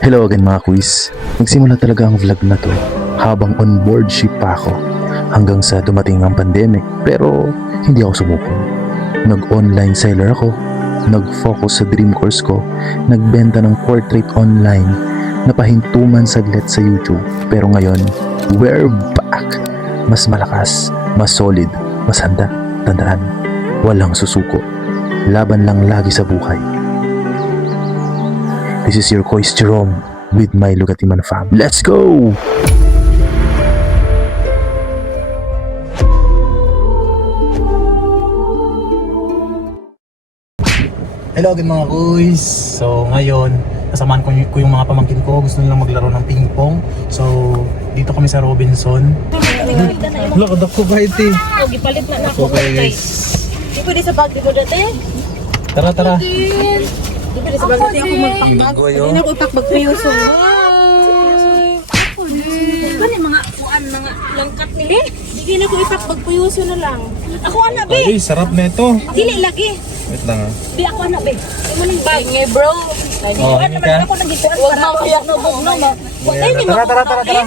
Hello again mga quiz. Nagsimula talaga ang vlog na to habang on board ship pa ako hanggang sa dumating ang pandemic, pero hindi ako sumuko. Nag-online seller ako, nag-focus sa dream course ko, nagbenta ng portrait online, napahintuman saglit sa YouTube, pero ngayon, we're back! Mas malakas, mas solid, mas handa. Tandaan, walang susuko. Laban lang lagi sa buhay. This is your Kois Jerome with my Lugatiman fam. Let's go! Hello again mga Kois. So ngayon, kasamahan ko yung mga pamangkin ko. Gusto nilang maglaro ng ping pong. So dito kami sa Robinson. Wala, kadak ko ba ito? Gipalit na ako Okay guys. Di pwede sa bag dito dati. Tara tara. Di pwede sa bag dati ako magpakbag. Hindi na ako ipakbag priyoso. Di ba ni mga kuan mga langkat nila? Di na ako ipakbag priyoso na lang. Ako anak be. Ay, sarap na ito. Dili lagi. Wait lang Di ako anak be. Di mo nang bag. Ngay bro. Oh, Ano hindi naman ka? ako nagituan para kaya no bugno mo. Tara tara tara tara.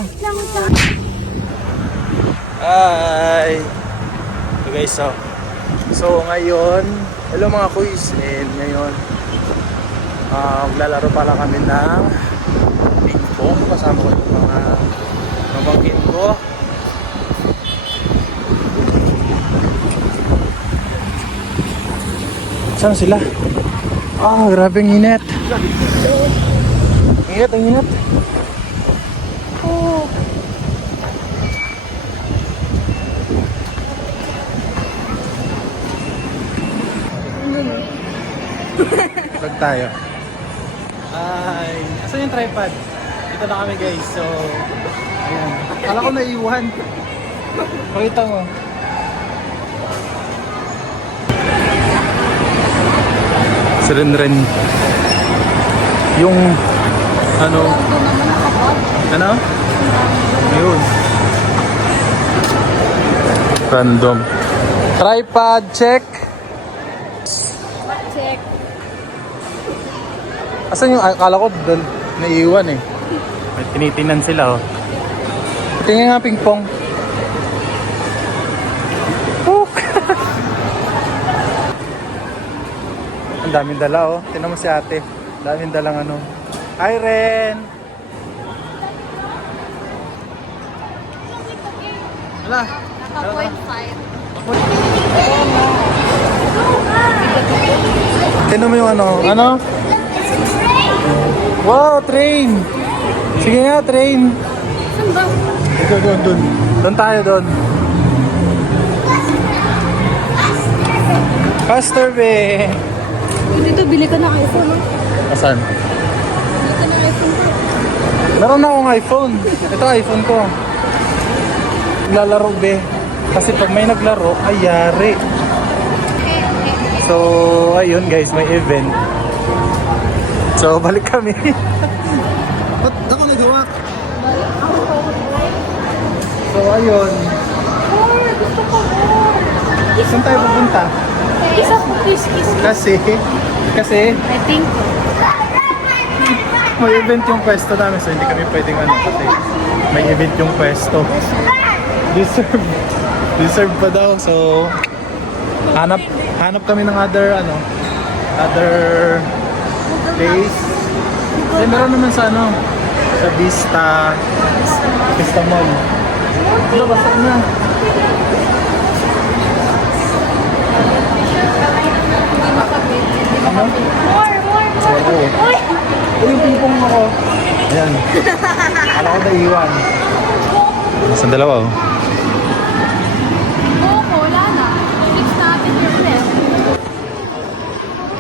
Hi! So guys, so ngayon, hello mga Kois, and ngayon maglalaro pala kami ng ping pong kasama ko yung mga pamangkin ko. Saan sila? Grabe ang init. Ang init. Vlog tayo. Ay, asan yung tripod? Dito na kami guys. So, ayan. Kala ko naiwan. Pakita mo. Siren-ren. Yung ano? Ayun. Random. Tripod check. Check. Asan yung, akala ko doon, naiiwan eh. May tinitinan sila oh. Tingnan nga ping-pong. Ang daming dala oh. Tingnan mo si ate. Daming dalang ano. Hi Ren! Hala! Tingnan mo yung ano? Wow, train! Sige nga, train! Saan ba? Ito, doon. Doon tayo, doon. Faster, be! Dito bili ka ng iPhone. Asan? Bili ka ng iPhone ko. Meron na akong iPhone. Ito, iPhone ko. Lalaro, be. Kasi pag may naglaro, ay yari. So, ayun guys, may event. So, balik kami. Ba't ako nagawa? So, ayun. Gusto ko more. Saan tayo pupunta? Isa ko kiss. Kasi, I think. may event yung pwesto namin. So, hindi kami pwedeng kasi may event yung pwesto. Deserve pa daw. So, hanap kami ng other place. Eh, meron naman sa sa Vista Mall. Ano ba saan na? Ano? More. Oo. Uy! Yung ping-pong ako. Ayan. Alam ko naiiwan. Sa dalawa oh. Wala na. Fix natin yung ref.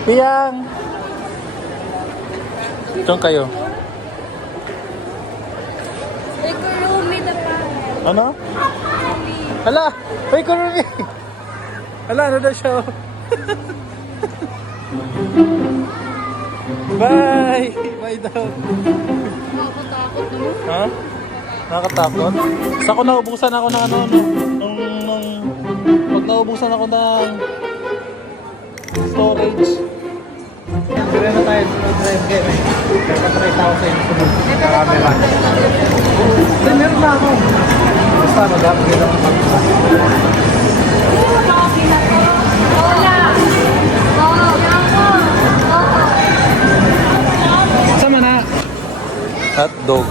Piyang! Diyan kayo. Kurumi the panel. Ano? Hala! May kurumi! Hala, ano na siya? Bye! Bye daw. Nakakatakot naman. Ha? Nakakatakot? Sa ako naubusan ako ng pag naubusan ako ng storage. Dire na tayo sa drive game eh. Pakita ko sa inyo sunod na camera. Hindi, meron na ako. Basta mag-upgrade ako ng sama na. Hotdog.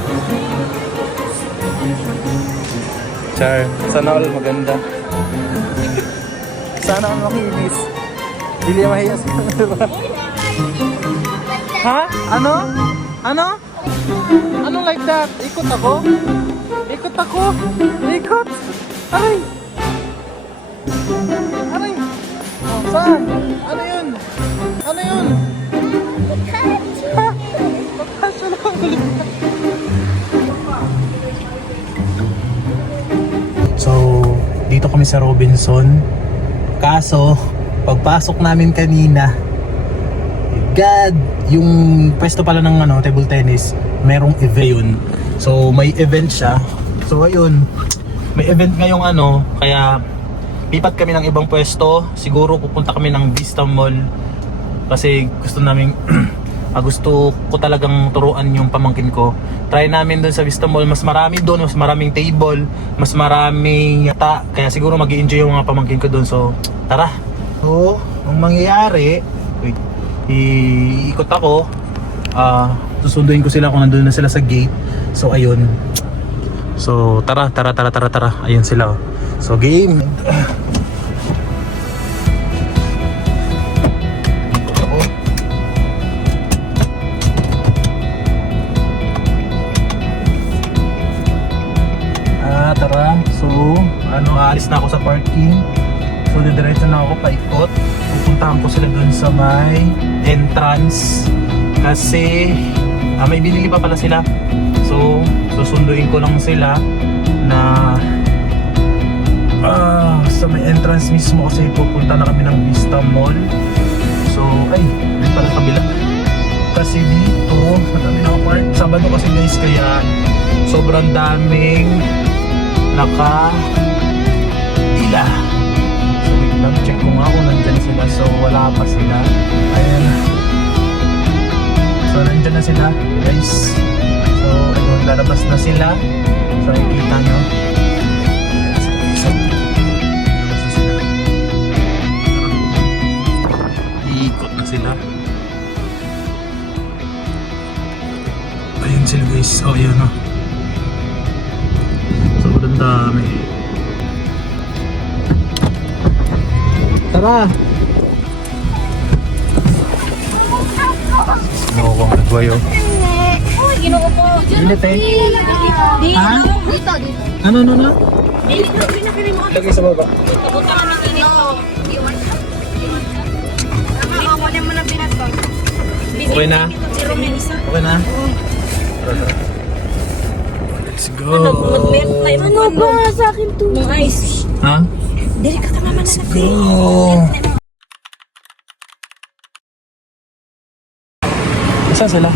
Char, sana all maganda. Sana all makinis. Hindi mahiya sa kanila. Ha? Ano? Ano? Ano like that? Ikot ako? Ikot ako? Ikot? Aray! Aray! Oh, saan? Ano yun? Ano yun? Ha? Magkasya lang ang kulit. So, dito kami sa Robinson. Kaso, pagpasok namin kanina, God, yung pwesto pala ng table tennis, merong event yun. So, may event siya. So, ayun, may event ngayong kaya lipat kami ng ibang pwesto. Siguro pupunta kami ng Vista Mall kasi gusto namin gusto ko talagang turuan yung pamangkin ko. Try namin doon sa Vista Mall, mas marami doon, mas maraming table, mas maraming yata, kaya siguro mag-i-enjoy yung mga pamangkin ko doon. So, tara. So, ang mangyayari, wait, iikot ako, susunduin ko sila kung nandun na sila sa gate. So ayun, so tara, ayun sila. So game. Ikot ako. Tara. So aalis na ako sa parking. So didiretso na ako paikot. Pupuntahan ko sila dun sa may entrance kasi may binili pa pala sila. So susunduin ko lang sila na sa may entrance mismo kasi pupunta na kami ng Vista Mall. So ay pala kabila kasi dito madami na park. Sabado kasi guys, kaya sobrang daming naka-ila. Check ko nga kung nandyan sila. So wala pa sila. Ayan. So nandyan na sila guys. So ayun, lalabas na sila. So nakikita nyo. So lalabas na sila. Iikot na sila. Ayun sila guys. Oh yun o. Sobrang dami. Tara! Ginoo kong nagwayo. Ginoo ko. Init eh. Ha? Dito. Ano? Dito, pinakiri mo. Lagay sa baba. Kapunta kami dito. Nakakawa mo na pinatol. Okay na? Zero minutes. Okay na? Tara. Let's go! Ano ba sa akin to? Ng ice. Ha? Dili ka naman na Go! Saan sila?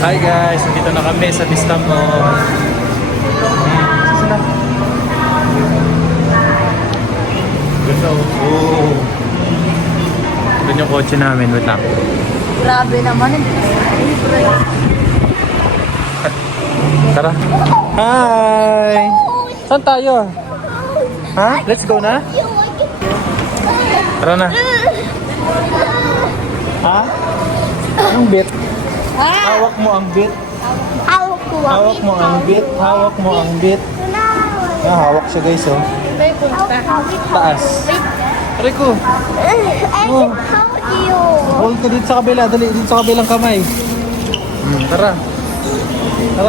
Hi guys! Nandito na kami sa Vista Mall. Saan sila? Ganda oh! Doon yung kotse namin. Wait lang. Grabe naman. Tara. Hi! Saan tayo? Ha? Let's go na? Tara na. Ha? Anong bit? Hawak mo ang bit. Hawak mo ang bit. Hawak mo ang bit. Hawak siya guys oh. Taas. Rico. Oh. Hold ka dito sa kabila. Dali, dito sa kabilang kamay. Tara.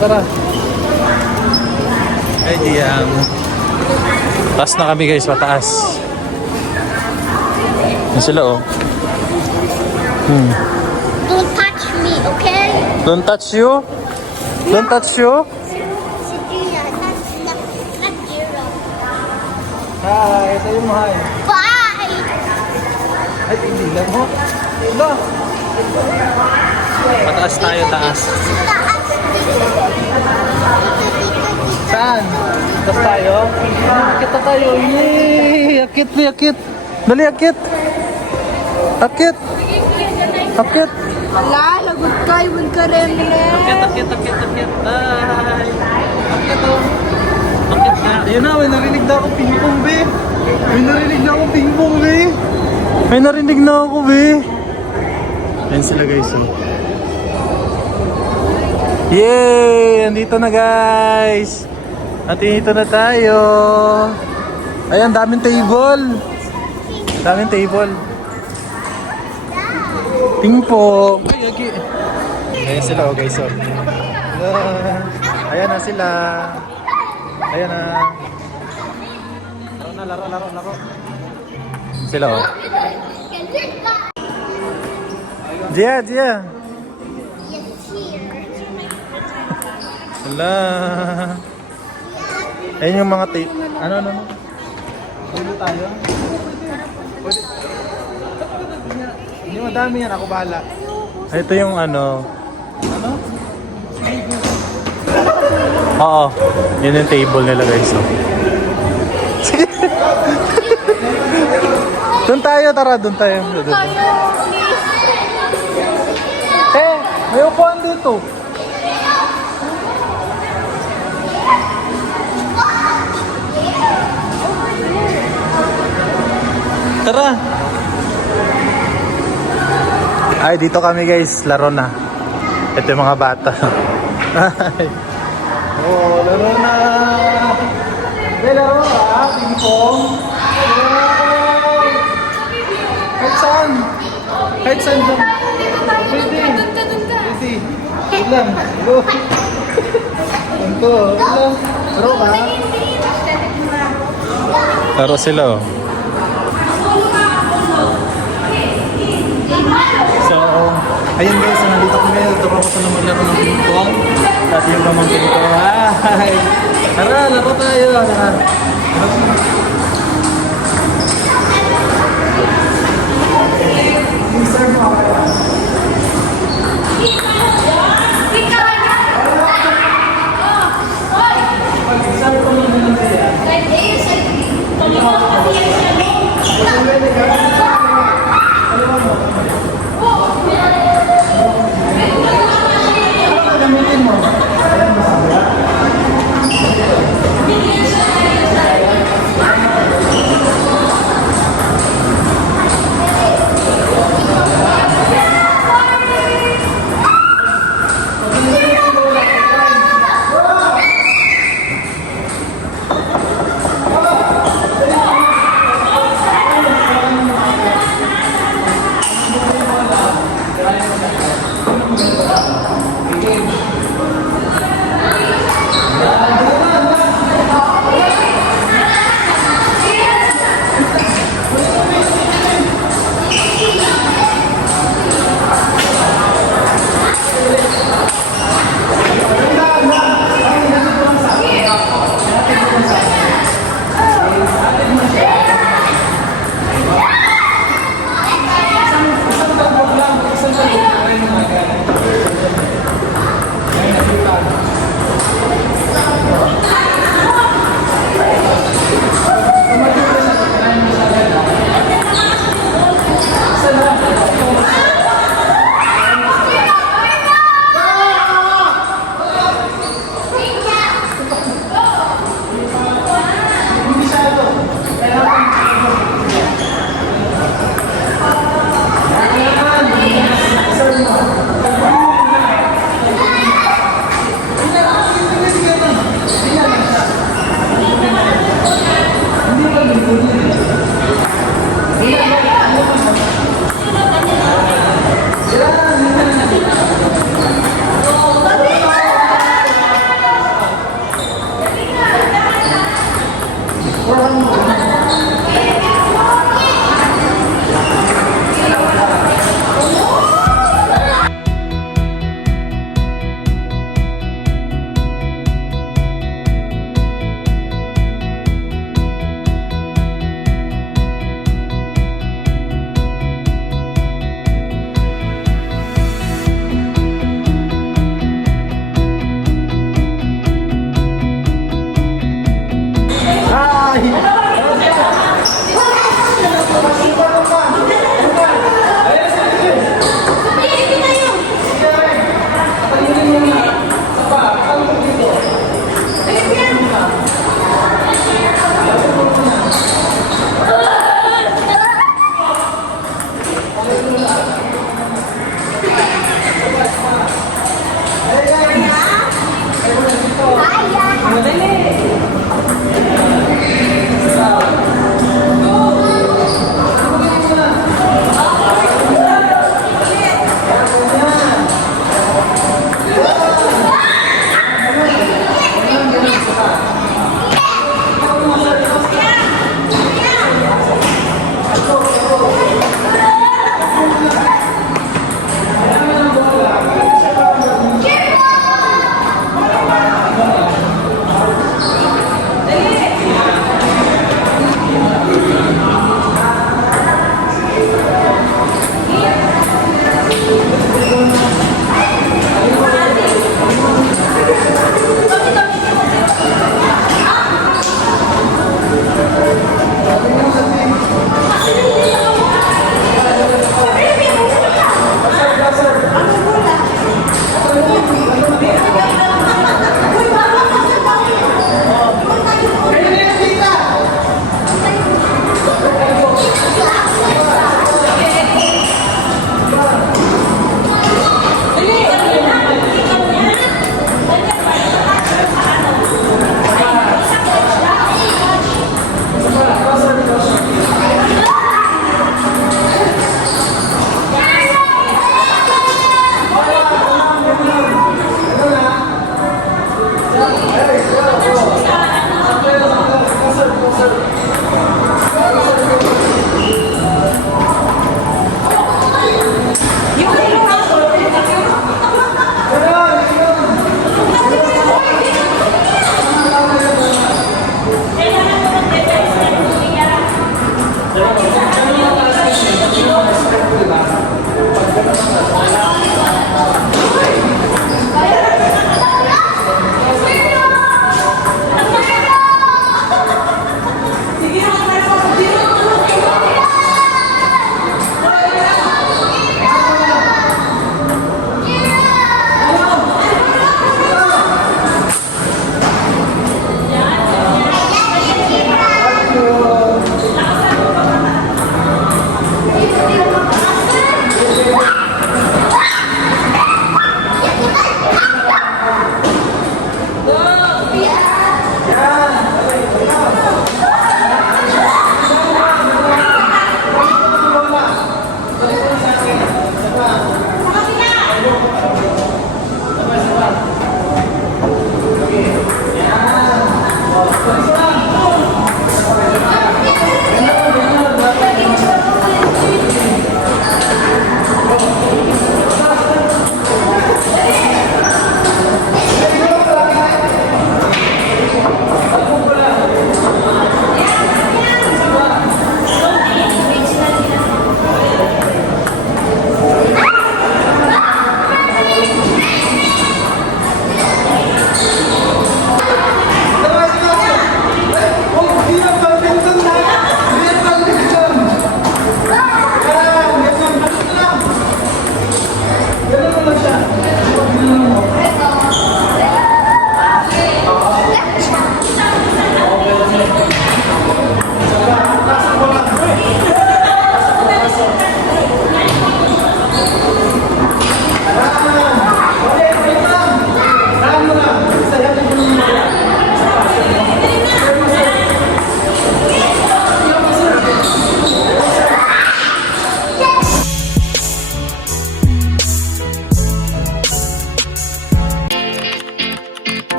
Tara. Ay, diyang. Taas na kami guys, pataas. Yan sila oh. Don't touch me, okay? Don't touch you? Don't touch you? Sagira, not Gira. Hi, sa'yo mo hi. Bye! Ay, hindi lang ho. Ito. Pataas tayo, taas. Saan? Taas tayo? Akit na tayo. Yay! Akit, akit. Dali, akit. Akit. Akit. Ala, lagot ka, ibon ka rin Akit. Ay. Akit o. Akit na. Ayun na, may narinig na ako ping-pong, be. May narinig na ako ping-pong, be. May narinig na ako, be. Ayan sila, guys. Oh. Yay! Andito na, guys. Andito na tayo. Ayan, daming table. Daming table. Ping-pong. Ay, agi. Ayan sila, oh, guys. Oh. Ayan na sila. Ayan na. Laro. Sila, oh. Gia. Yes, here. Wala. Ayan yung mga Ano? Pwede tayo? Pwede. Hindi madami yan. Ako bahala. Ito yung ano? Oo. Yun yung table nila, guys. Oh. Sige. Doon tayo, tara. Doon tayo. Eh, may upuan dito. Tara. Ay, dito kami, guys. Laro na. Ito yung mga bata. Ay. Oh, laro na. May laro ka? Ping-pong? Kahit saan? Kahit saan dyan? Pwede. Pwede. Wait lang. Hello. Ito. Wait lang. Laro ka? Laro sila, oh. So, ayun guys, nandito kami. Turo ko sa maglaro ng ping-pong. At yung pamangkin ko. Hi! Tara, laro tayo. Tara.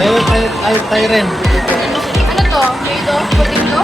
Tyren. Ano to? Made of potato?